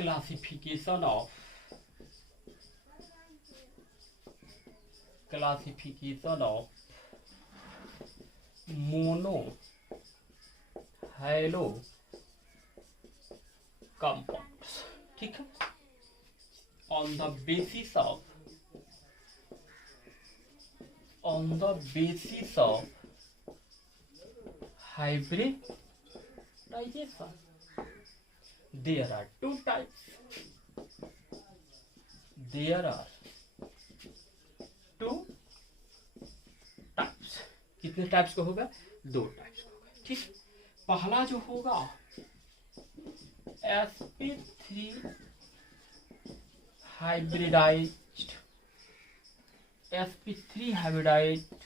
classification of mono halo compounds, ठीक है, on the basis of hybridization. There are two types. कितने types का होगा? दो टाइप्स का होगा, ठीक। पहला जो होगा sp3 hybridized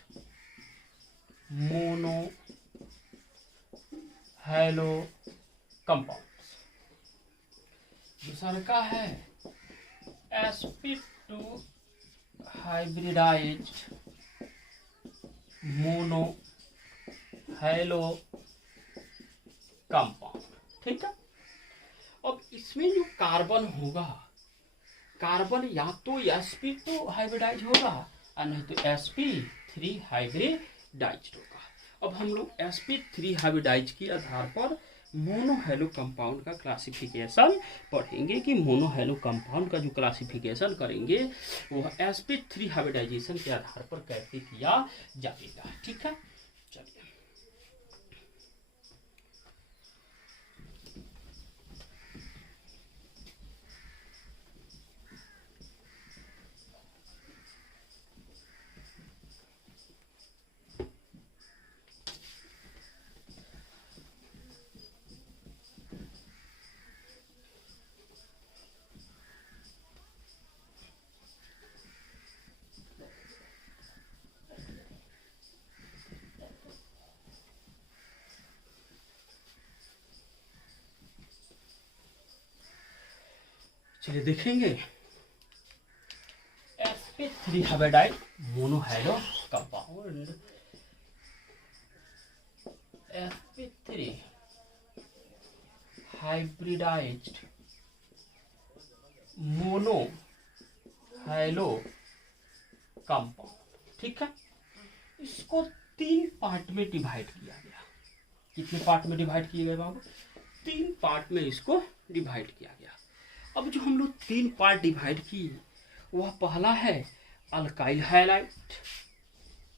mono halo compounds। दूसरा का है sp2 hybridized mono halo compound, ठीक है। अब इसमें जो कार्बन होगा, कार्बन या तो sp2 हाइब्रिडाइज होगा और नहीं तो sp3 हाइब्रिडाइज होगा। अब हम लोग sp3 हाइब्रिडाइज के आधार पर मोनो हेलो कंपाउंड का क्लासिफिकेशन पढ़ेंगे कि मोनो हेलो कंपाउंड का जो क्लासिफिकेशन करेंगे वो sp3 हाइब्रिडाइजेशन के आधार पर कैसे किया जाएगा, ठीक है। चलिए चलिए देखेंगे sp3 hybridize mono halo compound. sp3 hybridized mono halo compound, ठीक है। इसको 3 पार्ट में डिवाइड किया गया। कितने पार्ट में डिवाइड किए गए बाबू? 3 पार्ट में इसको डिवाइड किया गया। अब जो हम लोग 3 पार्ट डिवाइड किए वह पहला है अल्काइल हैलाइड।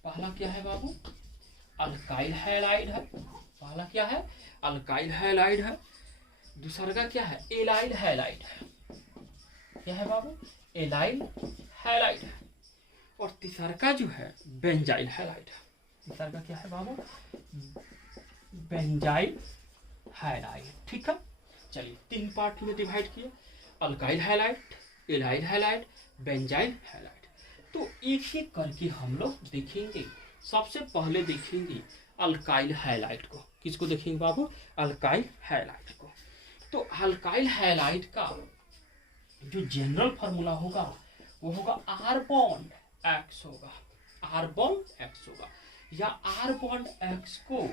पहला क्या है बाबू? अल्काइल हैलाइड है। पहला क्या है? अल्काइल हैलाइड है। दूसरा का क्या है? एलाइल हैलाइड है। क्या है बाबू? एलाइल हैलाइड है। और तीसरा का जो है बेंजाइल हैलाइड है। तीसरा का क्या है बाबू? बेंजाइल हैलाइड, ठीक है। चलिए 3 पार्ट में डिवाइड किया, alkyl halide, allyl halide, benzyl halide. तो एक एक करके हम लोग देखेंगे। सबसे पहले देखेंगे अल्काइल हैलाइड को। किसको देखेंगे बाबू? अल्काइल हैलाइड को। तो अल्काइल हैलाइड का जो जनरल फार्मूला होगा वो होगा R बॉन्ड X होगा। R बॉन्ड X होगा, या R बॉन्ड X को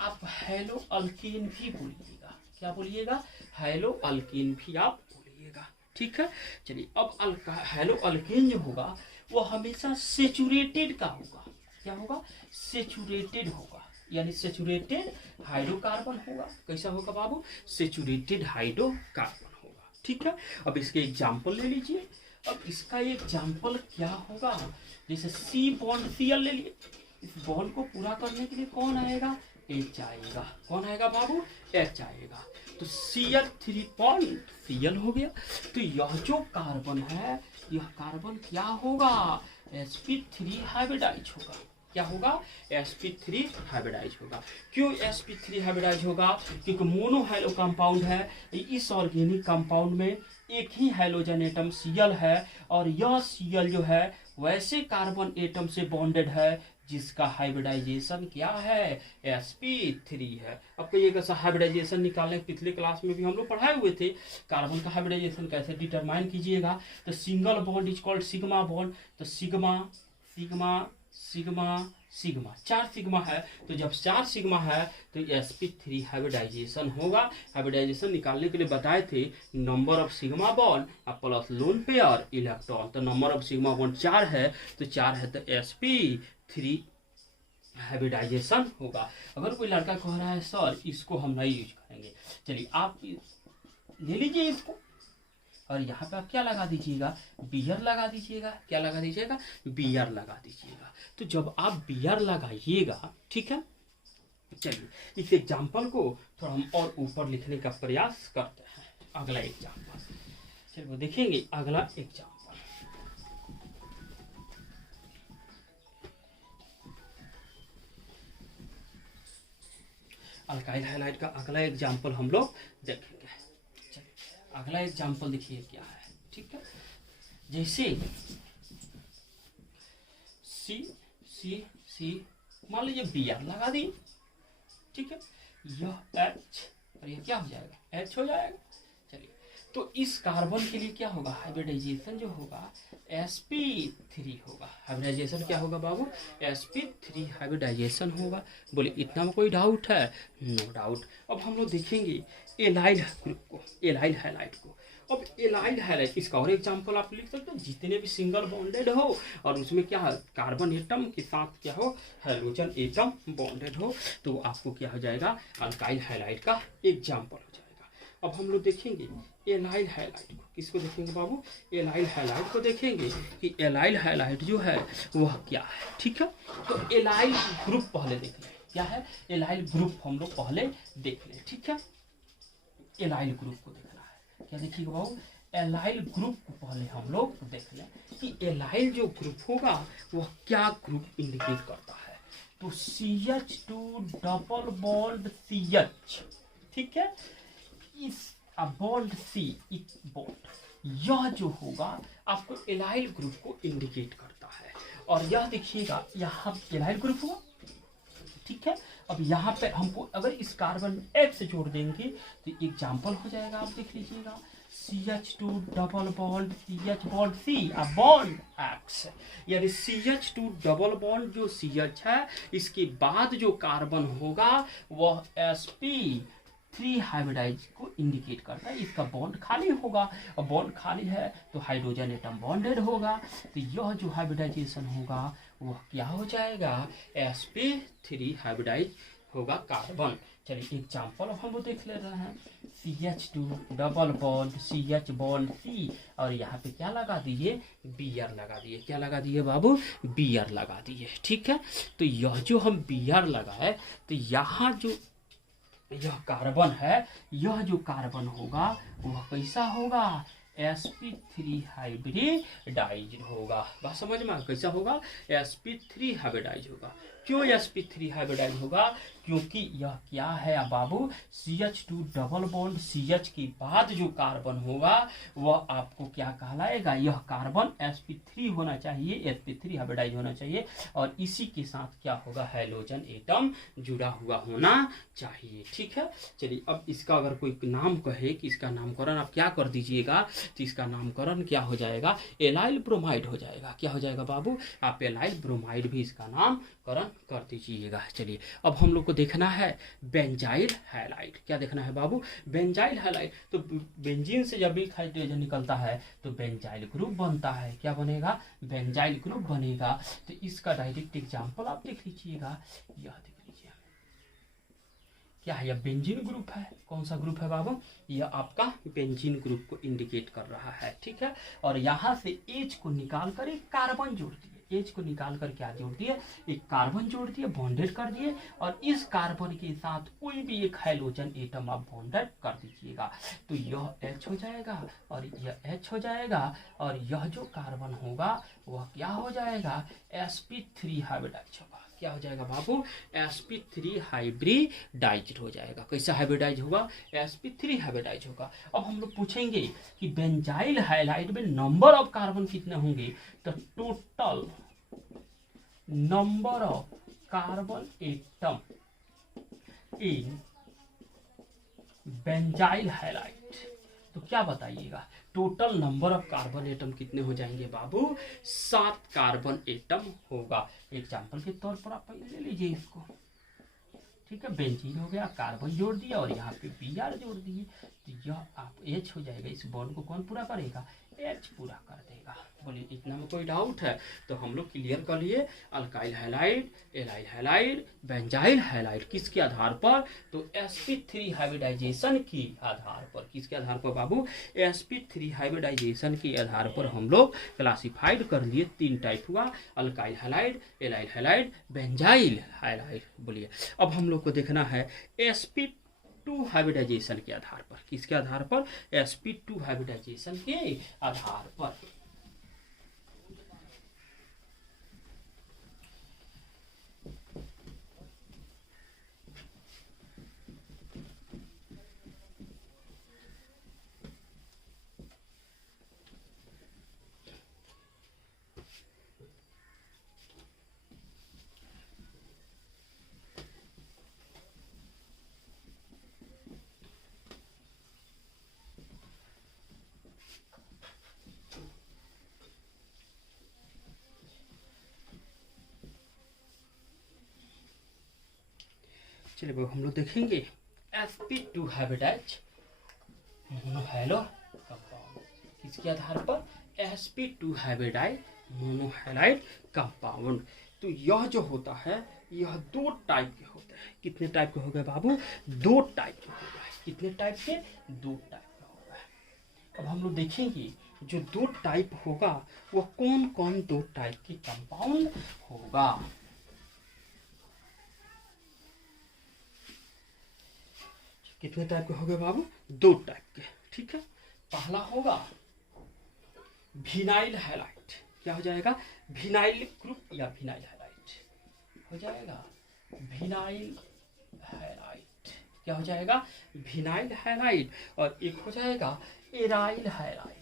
आप हेलो अल्कीन भी बोलिएगा। क्या बोलिएगा? हेलो अल्कीन भी आप बोलिएगा, ठीक है। चलिए अब हेलो अल्कीन जो होगा वो हमेशा सेचुरेटेड का होगा। क्या होगा? सेचुरेटेड होगा, यानी सेचुरेटेड हाइड्रोकार्बन होगा। कैसा होगा बाबू? सेचुरेटेड हाइड्रोकार्बन होगा, ठीक है। अब इसके एग्जाम्पल ले लीजिए। अब इसका एग्जाम्पल क्या होगा? जैसे C बॉन्ड Cl ले लिए। इस बॉन्ड को पूरा करने के लिए कौन आएगा? H आएगा। कौन आएगा बाबू? H आएगा। तो Cl3 बॉन्ड Cl हो गया। तो यह जो कार्बन है, यह कार्बन क्या होगा? sp3 हाइब्रिडाइज होगा। क्या होगा? sp3 हाइब्रिडाइज होगा। क्यों sp3 हाइब्रिडाइज होगा? क्योंकि मोनो हेलो कंपाउंड है। इस ऑर्गेनिक कंपाउंड में एक ही हाइड्रोजन एटम Cl है, और यह Cl जो है वैसे कार्बन एटम से बॉन्डेड है जिसका हाइब्रिडाइजेशन क्या है? sp3 है। अब कहिएगा सर हाइब्रिडाइजेशन निकालने पिछले क्लास में भी हम लोग पढ़ाए हुए थे। कार्बन का हाइब्रिडाइजेशन कैसे डिटरमाइन कीजिएगा? तो single bond is called sigma bond. तो sigma sigma sigma sigma, 4 sigma है। तो जब 4 सिग्मा है तो sp3 हाइब्रिडाइजेशन होगा। हाइब्रिडाइजेशन निकालने के लिए बताए थे number of sigma bond plus lone pair electron. तो नंबर ऑफ सिग्मा बॉन्ड 4 है तो 4 है तो sp3 हाइब्रिडाइजेशन होगा। अगर कोई लड़का कह रहा है सर इसको हम नहीं यूज करेंगे, चलिए आप ले लीजिए इसको और यहाँ पे आप क्या लगा दीजिएगा, बियर लगा दीजिएगा। क्या लगा दीजिएगा, बियर लगा दीजिएगा। तो जब आप बियर लगाइएगा, ठीक है, चलिए इस एग्जाम्पल को थोड़ा हम और ऊपर लिखने का प्रयास करते हैं। अगला एग्जाम्पल, चलिए वो देखेंगे अगला एग्जाम्पल। अल्काइल हैलाइड का अगला एग्जाम्पल हम लोग देखेंगे। चलिए अगला एग्जाम्पल देखिए क्या है, ठीक है। जैसे सी मान लीजिए Br लगा दी, ठीक है, यह H और ये क्या हो जाएगा, H हो जाएगा। चलिए तो इस कार्बन के लिए क्या होगा, हाइब्रिडाइजेशन जो होगा sp3 होगा। हाइब्रिडाइजेशन क्या होगा बाबू, sp3 हाइब्रिडाइजेशन होगा। बोले इतना में कोई डाउट है, नो डाउट। अब हम लोग देखेंगे एलाइल ग्रुप को, एलाइल हैलाइड को। अब एलाइल हैलाइड इसका और एग्जांपल आप लिख सकते हो, जितने भी सिंगल बॉन्डेड हो और उसमें क्या कार्बन एटम के साथ क्या हो, हाइड्रोजन एटम बॉन्डेड हो, तो आपको क्या हो जाएगा, अल्काइल हैलाइड का एग्जांपल हो जाएगा। अब हम लोग देखेंगे एलाइल हैलाइड को। किसको देखेंगे बाबू, एलाइल हैलाइड को देखेंगे कि एलाइल हैलाइड जो है वह क्या है, ठीक है। तो एलाइल ग्रुप पहले देख लें, क्या है, एलाइल ग्रुप हम लोग पहले देख लें, ठीक है। एलाइल ग्रुप को देखना है, क्या देखिएगा बाबू, एलाइल ग्रुप को पहले हम लोग देख लें कि एलाइल जो ग्रुप होगा वह क्या ग्रुप इंडिकेट करता है। तो CH2 डबल बॉन्ड CH, ठीक है, इस बॉन्ड C एक बॉन्ड, यह जो होगा आपको एलाइल ग्रुप को इंडिकेट करता है। और यह देखिएगा यहाँ एलाइल ग्रुप हुआ, ठीक है। अब यहाँ पे हमको अगर इस कार्बन X जोड़ देंगे तो एग्जाम्पल हो जाएगा, आप देख लीजिएगा CH2 double bond CH bond C bond X, यानी CH2 डबल बॉन्ड जो CH है इसके बाद जो कार्बन होगा वह sp3 हाइब्रिडाइज को इंडिकेट करता है। इसका बॉन्ड खाली होगा और बॉन्ड खाली है तो हाइड्रोजन एटम बॉन्डेड होगा। तो यह जो हाइब्रिडाइजेशन होगा वह क्या हो जाएगा, sp3 हाइब्रिडाइज होगा कार्बन। चलिए एग्जाम्पल अब हम लोग देख ले रहे हैं, CH2 double bond CH bond C और यहाँ पे क्या लगा दिए, Br लगा दिए। क्या लगा दिए बाबू, Br लगा दिए, ठीक है। तो यह जो हम Br लगाए तो यहाँ जो यह कार्बन है, यह जो कार्बन होगा वह कैसा होगा, sp3 हाइब्रिडाइज होगा। बात समझ में, कैसा होगा, sp3 हाइब्रिडाइज होगा। क्यों sp3 हाइब्रिडाइज होगा, क्योंकि यह क्या है बाबू, CH2 डबल बॉन्ड CH के बाद जो कार्बन होगा वह आपको क्या कहलाएगा, यह कार्बन sp3 होना चाहिए, sp3 हाइब्रिडाइज होना चाहिए और इसी के साथ क्या होगा, हाइड्रोजन एटम जुड़ा हुआ होना चाहिए, ठीक है। चलिए अब इसका अगर कोई नाम कहे कि इसका नामकरण आप क्या कर दीजिएगा, तो इसका नामकरण क्या हो जाएगा, एलाइल ब्रोमाइड हो जाएगा। क्या हो जाएगा बाबू, आप एलाइल ब्रोमाइड भी इसका नामकरण कर दीजिएगा। चलिए अब हम लोग को देखना है बेंजाइल हैलाइड। क्या देखना है बाबू, बेंजाइल हैलाइड। तो बेंजीन से जब एक हाइड्रोजन निकलता है तो बेंजाइल ग्रुप बनता है। क्या बनेगा, बेंजाइल ग्रुप बनेगा। तो इसका डायरेक्ट एग्जांपल आप देख लीजिएगा, यह देख लीजिए क्या है, यह बेंजीन ग्रुप है। कौन सा ग्रुप है बाबू, यह आपका बेंजीन ग्रुप को इंडिकेट कर रहा है, ठीक है। और यहाँ से H को निकाल कर एक कार्बन जोड़ दिए, H को निकाल कर क्या जोड़ दिए, एक कार्बन जोड़ दिए, बॉन्डेड कर दिए और इस कार्बन के साथ कोई भी एक हाइड्रोजन एटम आप बॉन्डेड कर दीजिएगा। तो यह H हो जाएगा और यह H हो जाएगा और यह जो कार्बन होगा वह क्या हो जाएगा, sp3 हाइब्रिडाइज होगा। क्या हो जाएगा बाबू, sp3 हाइब्रिडाइज हो जाएगा। कैसा हाइब्रिडाइज होगा, sp3 हाइब्रिडाइज होगा। अब हम लोग पूछेंगे कि बेंजाइल हैलाइड में नंबर ऑफ कार्बन कितने होंगे, तो total number of carbon atom in benzyl halide तो क्या बताइएगा, total number of carbon atom कितने हो जाएंगे बाबू, 7 कार्बन एटम होगा। एग्जाम्पल के तौर पर आप ले लीजिए इसको, ठीक है, बेंजीन हो गया, कार्बन जोड़ दिया और यहाँ पे Br जोड़ दिए, तो यह आप H हो जाएगा। इस बॉन्ड को कौन पूरा करेगा, H पूरा कर देगा। बोलिए इतना में कोई डाउट है? तो हम लोग क्लियर कर लिए alkyl halide, allyl halide, benzyl halide किसके आधार पर, तो sp3 हाइब्रिडाइजेशन के आधार पर। किसके आधार पर बाबू, sp3 हाइब्रिडाइजेशन के आधार पर हम लोग क्लासिफाइड कर लिए। 3 टाइप हुआ, alkyl halide, allyl halide, benzyl halide. बोलिए अब हम लोग को देखना है sp2 हाइब्रिडाइजेशन के आधार पर। किसके आधार पर, sp2 हाइब्रिडाइजेशन के आधार पर। चलिए वो हम लोग देखेंगे sp2 हाइब्रिडाइज मोनोहैलो कंपाउंड। किसके आधार पर, sp2 हाइब्रिडाइज मोनोहैलाइड कंपाउंड। तो यह जो होता है यह 2 टाइप के होते हैं। कितने टाइप के हो गए बाबू, 2 टाइप के हो गए। कितने टाइप के, 2 टाइप के हो गए। अब हम लोग देखेंगे जो 2 टाइप होगा वो कौन कौन 2 टाइप के कंपाउंड होगा। कितने टाइप के हो गए बाबू, 2 टाइप के, ठीक है। पहला होगा विनाइल हैलाइड। क्या हो जाएगा, विनाइल ग्रुप या विनाइल हैलाइड हो जाएगा। विनाइल हैलाइड क्या हो जाएगा, विनाइल हैलाइड। और एक हो जाएगा एराइल हैलाइड।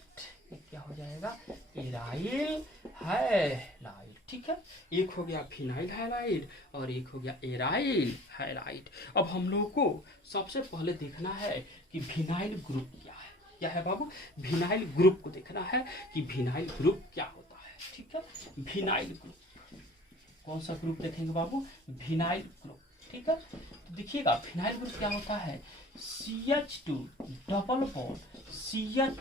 क्या हो जाएगा, एराइल हैलाइड, ठीक है। एक हो गया विनाइल हैलाइड और एक हो गया एराइल हैलाइड। अब हम लोग को सबसे पहले देखना है कि विनाइल ग्रुप क्या है। क्या है बाबू, विनाइल ग्रुप को देखना है कि विनाइल ग्रुप क्या होता है, ठीक है। विनाइल ग्रुप कौन सा ग्रुप देखेंगे बाबू, विनाइल ग्रुप, ठीक है। तो देखिएगा विनाइल ग्रुप क्या होता है, CH2 double bond, CH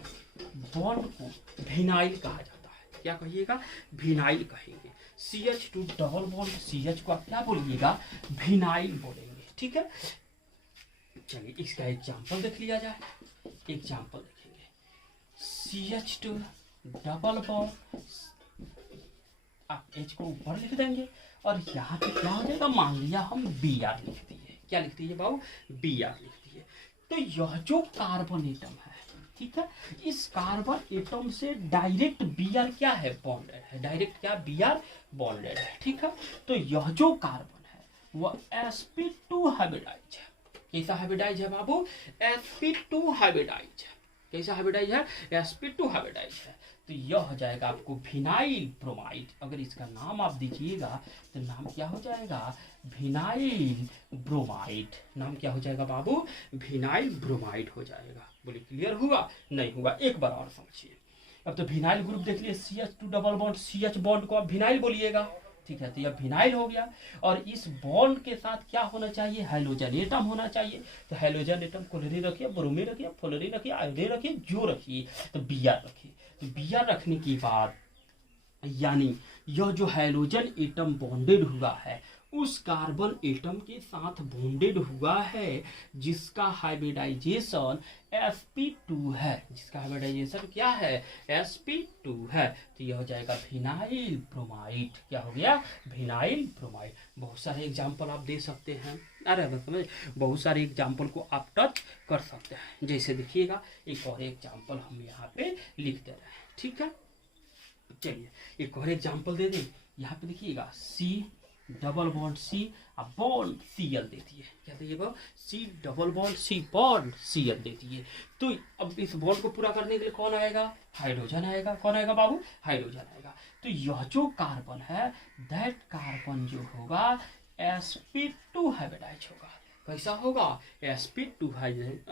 bond को विनाइल कहा जाता है। क्या कहिएगा, विनाइल कहेंगे। CH2 डबल बॉन्ड CH को आप क्या बोलिएगा, विनाइल बोलेंगे, ठीक है। चलिए इसका एग्जांपल देख लिया जाए। एग्जांपल देखेंगे, CH2 डबल बॉन्ड, आप H को ऊपर लिख देंगे और यहाँ पे क्या हो जाएगा, मान लिया हम Br लिख दिए। क्या लिख दिए बाबू, Br लिख दिए। तो यह जो कार्बन एटम है, ठीक है, इस कार्बन एटम से डायरेक्ट Br क्या है, बॉन्डेड है। डायरेक्ट क्या, Br बॉन्डेड है, ठीक है। तो यह जो कार्बन है वह sp2 हाइब्रिडाइज है। कैसा हाइब्रिडाइज है बाबू, sp2 हाइब्रिडाइज है। कैसा हाइब्रिडाइज है, sp2 हाइब्रिडाइज है। तो यह हो जाएगा आपको विनाइल ब्रोमाइड। अगर इसका नाम आप दीजिएगा तो नाम क्या हो जाएगा, विनाइल ब्रोमाइड। नाम क्या हो जाएगा बाबू, विनाइल ब्रोमाइड हो जाएगा। बोले क्लियर हुआ, नहीं हुआ एक बार और समझिए। अब तो विनाइल ग्रुप देख लिए, CH2 double bond, CH bond को आप विनाइल बोलिएगा, ठीक है। तो यह विनाइल हो गया और इस बॉन्ड के साथ क्या होना चाहिए, हाइड्रोजन एटम होना चाहिए। तो हाइड्रोजन एटम क्लोरीन रखिए, ब्रोमीन रखिए, फ्लोरीन रखिए, आयोडीन रखिए, जो रखिए, तो Br रखिए। तो Br रखने के बाद यानी यह जो हाइड्रोजन एटम बॉन्डेड हुआ है उस कार्बन एटम के साथ बॉन्डेड हुआ है जिसका हाइब्रिडाइजेशन sp2 है। जिसका हाइब्रिडाइजेशन क्या है, sp2 है। तो यह हो जाएगा विनाइल ब्रोमाइड। क्या हो गया, विनाइल ब्रोमाइड। बहुत सारे एग्जाम्पल आप दे सकते हैं, अरे समझ, बहुत सारे एग्जाम्पल को आप टच कर सकते हैं। जैसे देखिएगा एक और एग्जाम्पल हम यहाँ पे लिख दे रहे हैं, ठीक है। चलिए एक और एग्जाम्पल दे दें। यहाँ पे देखिएगा C डबल बॉन्ड C अब बॉन्ड Cl देती है। क्या देखिएगा, C double bond C bond Cl देती है। तो अब इस बॉन्ड को पूरा करने के लिए कौन आएगा, हाइड्रोजन आएगा। कौन आएगा बाबू, हाइड्रोजन आएगा। तो यह जो कार्बन है दैट कार्बन जो होगा sp2 हाइब्रिडाइज होगा। कैसा होगा, sp2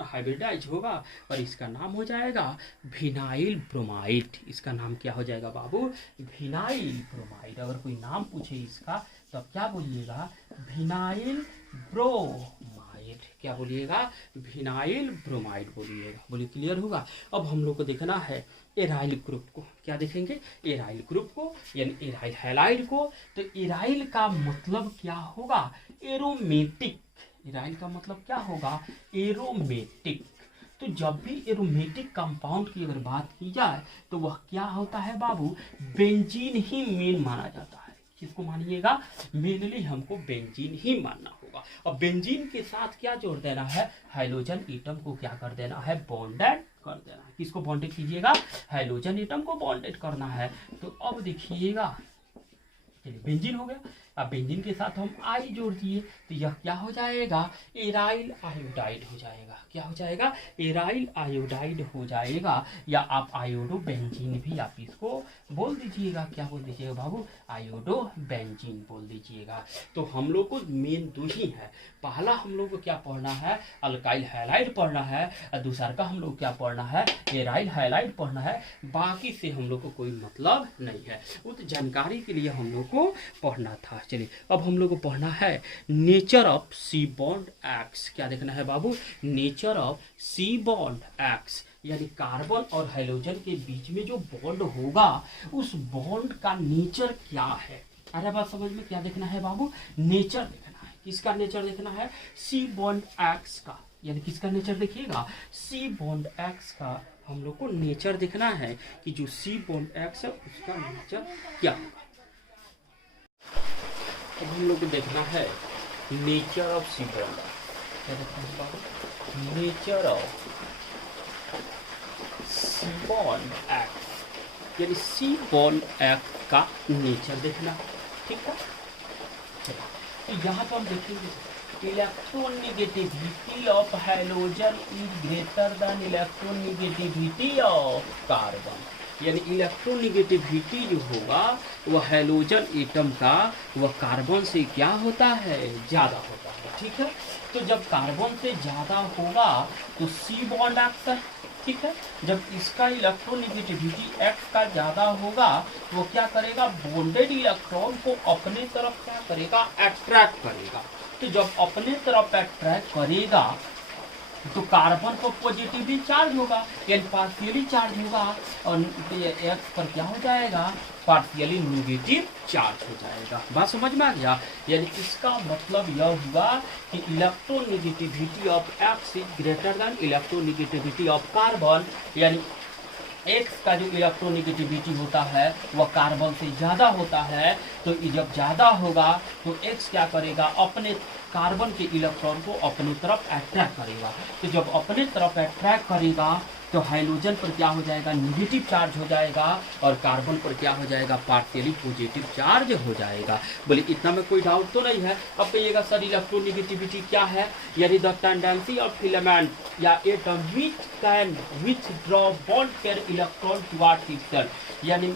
हाइब्रिडाइज होगा और इसका नाम हो जाएगा विनाइल ब्रोमाइड। इसका नाम क्या हो जाएगा बाबू, विनाइल ब्रोमाइड। अगर कोई नाम पूछे इसका तो क्या बोलिएगा, विनाइल ब्रोमाइड। क्या बोलिएगा, विनाइल ब्रोमाइड बोलिएगा। बोलिए क्लियर होगा। अब हम लोग को देखना है एराइल ग्रुप को। क्या देखेंगे, एराइल ग्रुप को यानी एराइल हैलाइड को। तो एराइल का मतलब क्या होगा, एरोमेटिक। एराइल का मतलब क्या होगा, एरोमेटिक। तो जब भी एरोमेटिक कंपाउंड की अगर बात की जाए तो वह क्या होता है बाबू, बेंजीन ही मेन माना जाता है। किसको मानिएगा, मेनली हमको बेंजीन ही मानना होगा। और बेंजीन के साथ क्या जोड़ देना है, हाइड्रोजन एटम को क्या कर देना है, बॉन्डेड कर देना है। किसको बॉन्डेड कीजिएगा, हाइड्रोजन एटम को बॉन्डेड करना है। तो अब देखिएगा, चलिए बेंजीन हो गया। अब बेंजीन के साथ हम आई जोड़ दिए तो यह क्या हो जाएगा, एराइल आयोडाइड हो जाएगा। क्या हो जाएगा, एराइल आयोडाइड हो जाएगा। या आप आयोडो बेंजीन भी आप इसको बोल दीजिएगा। क्या बोल दीजिएगा बाबू, आयोडो बेंजीन बोल दीजिएगा। तो हम लोग को मेन दो ही है। पहला हम लोग को क्या पढ़ना है, अल्काइल हैलाइड पढ़ना है, और दूसरा का हम लोग क्या पढ़ना है, एराइल हैलाइड पढ़ना है। बाकी से हम लोग को कोई मतलब नहीं है, वो तो जानकारी के लिए हम लोग को पढ़ना था। चलिए अब हम लोग को पढ़ना है nature of C bond X. क्या देखना है बाबू, nature of C bond X यानी कार्बन और हाइड्रोजन के बीच में जो बॉन्ड होगा उस बॉन्ड का नेचर क्या है। अरे बात समझ में, क्या देखना है बाबू, नेचर देखना है। किसका नेचर देखना है, सी बॉन्ड एक्स का। यानी किसका नेचर देखिएगा, सी बॉन्ड एक्स का हम लोग को नेचर देखना है कि जो सी बॉन्ड एक्स है उसका नेचर क्या होगा। अब हम लोग को देखना है नेचर ऑफ सी बॉन्ड। क्या देखना है बाबू, nature of C bond X यानी सी बॉन्ड एक्स का नेचर देखना। ठीक है, तो यहाँ पर हम देखेंगे electronegativity of hydrogen is greater than electronegativity of carbon. यानी इलेक्ट्रोनेगेटिविटी जो होगा वह हाइड्रोजन एटम का वह कार्बन से क्या होता है, ज़्यादा होता है। ठीक है, तो जब कार्बन से ज़्यादा होगा तो सी बॉन्ड एक्स है। ठीक है, जब इसका इलेक्ट्रोनेगेटिविटी एक्स का ज़्यादा होगा वो क्या करेगा, बॉन्डेड इलेक्ट्रॉन को अपने तरफ क्या करेगा, अट्रैक्ट करेगा। तो जब अपने तरफ अट्रैक्ट करेगा तो कार्बन को पॉजिटिवली चार्ज होगा यानी पार्शियली चार्ज होगा, और एक्स पर क्या हो जाएगा, पार्शियली नेगेटिव चार्ज हो जाएगा। बात समझ में आ गया। यानी इसका मतलब यह हुआ कि electronegativity of x is greater than electronegativity of carbon. यानी एक्स का जो इलेक्ट्रोनेगेटिविटी होता है वह कार्बन से ज़्यादा होता है। तो जब ज़्यादा होगा तो एक्स क्या करेगा, अपने कार्बन के इलेक्ट्रॉन को अपनी तरफ अट्रैक्ट करेगा। तो जब अपने तरफ अट्रैक्ट करेगा तो हाइड्रोजन पर क्या हो जाएगा, निगेटिव चार्ज हो जाएगा, और कार्बन पर क्या हो जाएगा, पार्शियली पॉजिटिव चार्ज हो जाएगा। बोले इतना में कोई डाउट तो नहीं है। अब कहिएगा सर इलेक्ट्रोनेगेटिविटी क्या है, यानी द टेंडेंसी ऑफ फिलामेंट या atom which can withdraw bond pair electron towards itself. यानी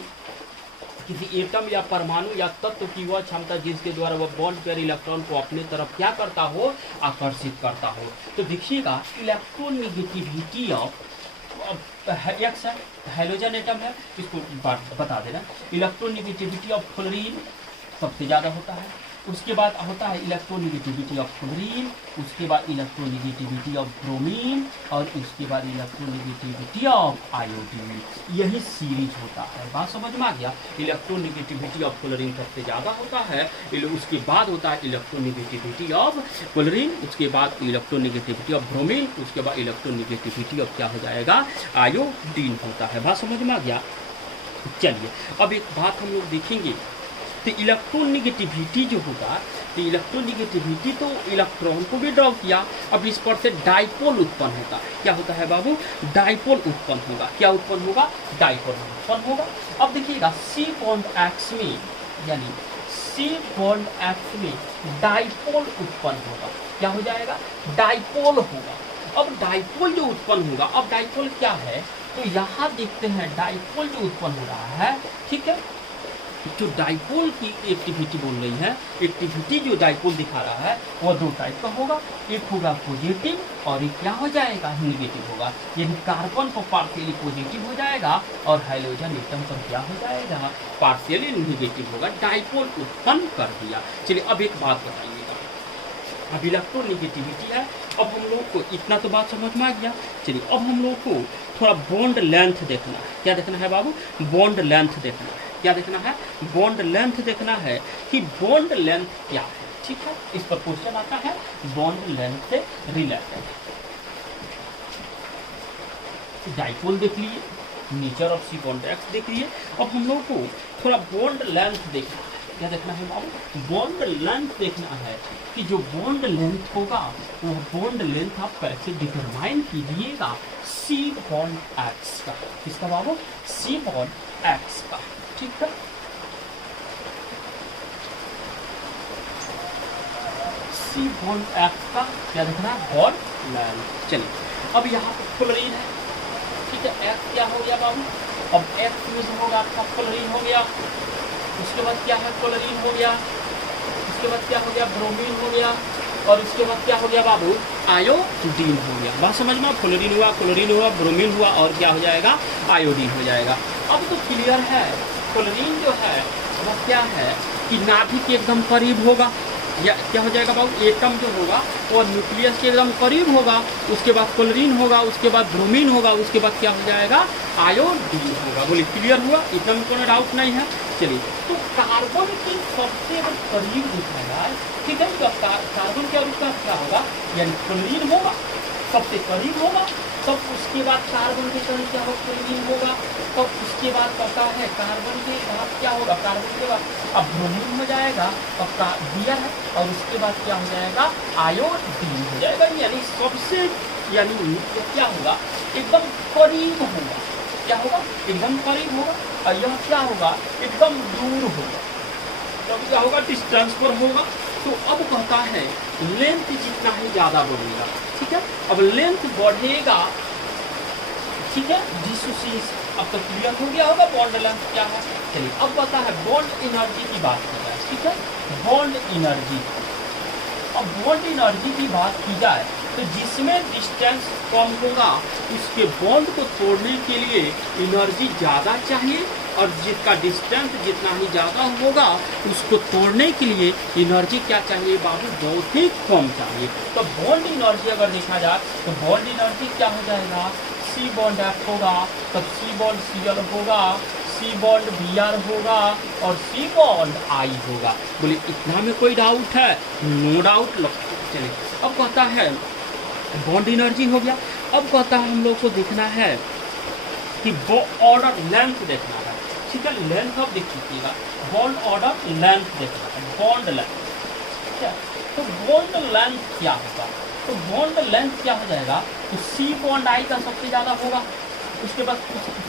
किसी एटम या परमाणु या तत्व की वह क्षमता जिसके द्वारा वह बॉन्ड पेयर इलेक्ट्रॉन को अपने तरफ क्या करता हो, आकर्षित करता हो। तो देखिएगा इलेक्ट्रोनेगेटिविटी ऑफ एक्स है, हाइड्रोजन एटम है, इसको बता देना। इलेक्ट्रोनेगेटिविटी ऑफ फ्लोरीन सबसे ज़्यादा होता है, उसके बाद होता है इलेक्ट्रोनेगेटिविटी ऑफ फ्लोरीन, उसके बाद इलेक्ट्रोनेगेटिविटी ऑफ ब्रोमीन, और उसके बाद इलेक्ट्रोनेगेटिविटी ऑफ आयोडीन। यही सीरीज होता है। बात समझ में आ गया। इलेक्ट्रोनेगेटिविटी ऑफ फ्लोरीन सबसे ज़्यादा होता है, उसके बाद होता है इलेक्ट्रोनेगेटिविटी ऑफ फ्लोरीन, उसके बाद इलेक्ट्रोनेगेटिविटी ऑफ ब्रोमीन, उसके बाद इलेक्ट्रोनेगेटिविटी ऑफ क्या हो जाएगा, आयोडीन होता है। बात समझ में आ गया। चलिए अब एक बात हम लोग देखेंगे, तो इलेक्ट्रोनेगेटिविटी जो होगा, तो इलेक्ट्रोनेगेटिविटी तो इलेक्ट्रॉन को भी ड्रॉ किया। अब इस पर से डाइपोल उत्पन्न होता है। क्या होता है बाबू, डाइपोल उत्पन्न होगा। क्या उत्पन्न होगा, डाइपोल उत्पन्न होगा। अब देखिएगा सी बॉन्ड एक्स में, यानी सी बॉन्ड एक्स में डाइपोल उत्पन्न होगा। क्या हो जाएगा, डाइपोल होगा। अब डाइपोल जो उत्पन्न होगा, अब डाइपोल क्या है, तो यहाँ देखते हैं डाइपोल जो उत्पन्न हो रहा है, ठीक है, जो डाइपोल की एक्टिविटी बोल रही है, एक्टिविटी जो डाइपोल दिखा रहा है वो दो टाइप का होगा, एक होगा पॉजिटिव और एक क्या हो जाएगा नेगेटिव होगा। यानी कार्बन पर पार्शियली पॉजिटिव हो जाएगा और हाइड्रोजन एटम पर क्या हो जाएगा, पार्शियली नेगेटिव होगा। डाइपोल उत्पन्न कर दिया। चलिए अब एक बात बताइएगा, अब इलेक्ट्रोनेगेटिविटी है। अब हम लोग को इतना तो बात समझ में आ गया। चलिए अब हम लोग को थोड़ा बॉन्ड लेंथ देखना है। क्या देखना है बाबू, बॉन्ड लेंथ देखना है। क्या देखना है, बॉन्ड लेंथ देखना है कि बॉन्ड लेंथ क्या है। ठीक है, इस पर क्वेश्चन आता है बॉन्ड लेंथ से रिलेटेड। डाइपोल देख लिए, nature of C bond X देख लिए। अब हम लोग को थोड़ा बॉन्ड लेंथ देखना है। क्या देखना है बाबू, बॉन्ड लेंथ देखना है कि जो बॉन्ड लेंथ होगा वो बॉन्ड लेंथ आप कैसे डिटरमाइन कीजिएगा, सी बॉन्ड एक्स का। किसका बाबू, सी बॉन्ड एक्स का। ठीक है, सी बॉन्ड एक्स का क्या देखना है, बॉन्ड लेंथ। चलिए अब यहाँ पर क्लोरीन है। ठीक है, एक्स क्या हो गया बाबू, अब एक्स यूज होगा आपका क्लोरीन हो गया। उसके बाद क्या है, क्लोरीन हो गया। उसके बाद क्या हो गया, ब्रोमीन हो गया। और उसके बाद क्या हो गया बाबू, आयोडीन हो गया। बात समझ में, क्लोरीन हुआ, ब्रोमीन हुआ और क्या हो जाएगा, आयोडीन हो जाएगा। अब तो क्लियर है, क्लोरीन जो है वह क्या है कि नाभिक के एकदम करीब होगा। या क्या हो जाएगा बाबू, एटम जो होगा वो न्यूक्लियस के एकदम करीब होगा। उसके बाद क्लोरीन होगा, उसके बाद ब्रोमीन होगा, उसके बाद क्या हो जाएगा, आयोडीन होगा। बोले क्लियर हुआ, इतना में कोई डाउट नहीं है। चलिए तो कार्बन की सबसे अगर करीब देखा जाए, ठीक है, तो कार्बन के और उसका क्या होगा, यानी क्लोरीन होगा सबसे करीब होगा। तब उसके बाद कार्बन के करीब क्या होगा, क्लोरीन होगा। तब उसके बाद पता है कार्बन के बाद क्या होगा, कार्बन के बाद अब ब्रोमीन हो जाएगा, अब बियर है, और उसके बाद क्या हो जाएगा, आयोडीन हो जाएगा। यानी सबसे यानी क्या होगा, एकदम करीब होगा। क्या होगा, एकदम करीब होगा। और यह क्या होगा, एकदम दूर होगा। तब क्या होगा, डिस्टेंस पर होगा। तो अब कहता है लेंथ जितना ही ज्यादा बढ़ेगा। ठीक है, अब लेंथ बढ़ेगा। ठीक है, डिसोसिएशन अब तो क्लियर हो गया होगा बॉन्ड लेंथ क्या है। चलिए अब पता है बॉन्ड एनर्जी की बात की जाए। ठीक है, बॉन्ड एनर्जी, अब बॉन्ड एनर्जी की बात की जाए तो जिसमें डिस्टेंस कम होगा उसके बॉन्ड को तोड़ने के लिए एनर्जी ज़्यादा चाहिए, और जिसका डिस्टेंस जितना ही ज़्यादा होगा उसको तोड़ने के लिए एनर्जी क्या चाहिए बाबू, बहुत ही कम चाहिए। तो बॉन्ड एनर्जी अगर देखा जाए तो बॉन्ड एनर्जी क्या हो जाएगा, सी बॉन्ड एफ होगा, तब सी बॉन्ड सी एल होगा, सी बॉन्ड बी आर होगा और सी बॉन्ड आई होगा। बोले इतना में कोई डाउट है, नो डाउट। चलिए अब कहता है बॉन्ड एनर्जी हो गया। अब कहता है हम लोग को देखना है कि ऑर्डर लेंथ देखना है। ठीक है, लेंथ अब देख लीजिएगा, बॉन्ड ऑर्डर लेंथ देखना है, बॉन्ड लेंथ। ठीक है, तो बॉन्ड लेंथ क्या होगा, तो बॉन्ड लेंथ क्या हो जाएगा, तो सी बॉन्ड आई का सबसे ज़्यादा होगा। उसके बाद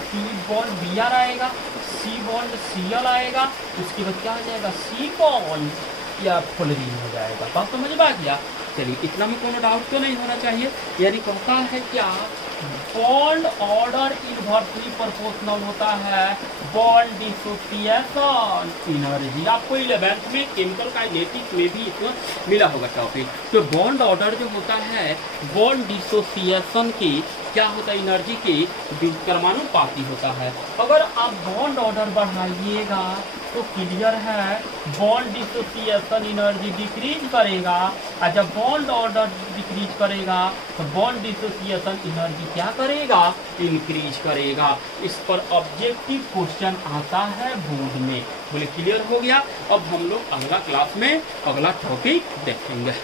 सी बॉन्ड बी आर आएगा, सी बॉन्ड सी एल आएगा, उसके बाद क्या हो जाएगा, सी बॉन्ड या फ्लोरीन हो जाएगा। बात समझ में आ गया। चलिए इतना में कोनो डाउट तो नहीं होना चाहिए। यानी कहता है क्या, बॉन्ड ऑर्डर इनवर्सली प्रोपोर्शनल होता है बॉन्ड डिसोसिएशन एनर्जी। आपको 11th में केमिकल काइनेटिक्स में भी इसको मिला होगा टॉपिक। तो बॉन्ड ऑर्डर जो होता है बॉन्ड डिसोसिएशन की क्या होता है, एनर्जी के कर्मानुपाती होता है। अगर आप बॉन्ड ऑर्डर बढ़ाइएगा तो क्लियर है बॉन्ड डिसोसिएशन एनर्जी डिक्रीज करेगा, और जब बॉन्ड ऑर्डर डिक्रीज करेगा तो बॉन्ड डिसोसिएशन एनर्जी क्या करेगा, इंक्रीज करेगा। इस पर ऑब्जेक्टिव क्वेश्चन आता है बोर्ड में। बोले क्लियर हो गया। अब हम लोग अगला क्लास में अगला टॉपिक देखेंगे।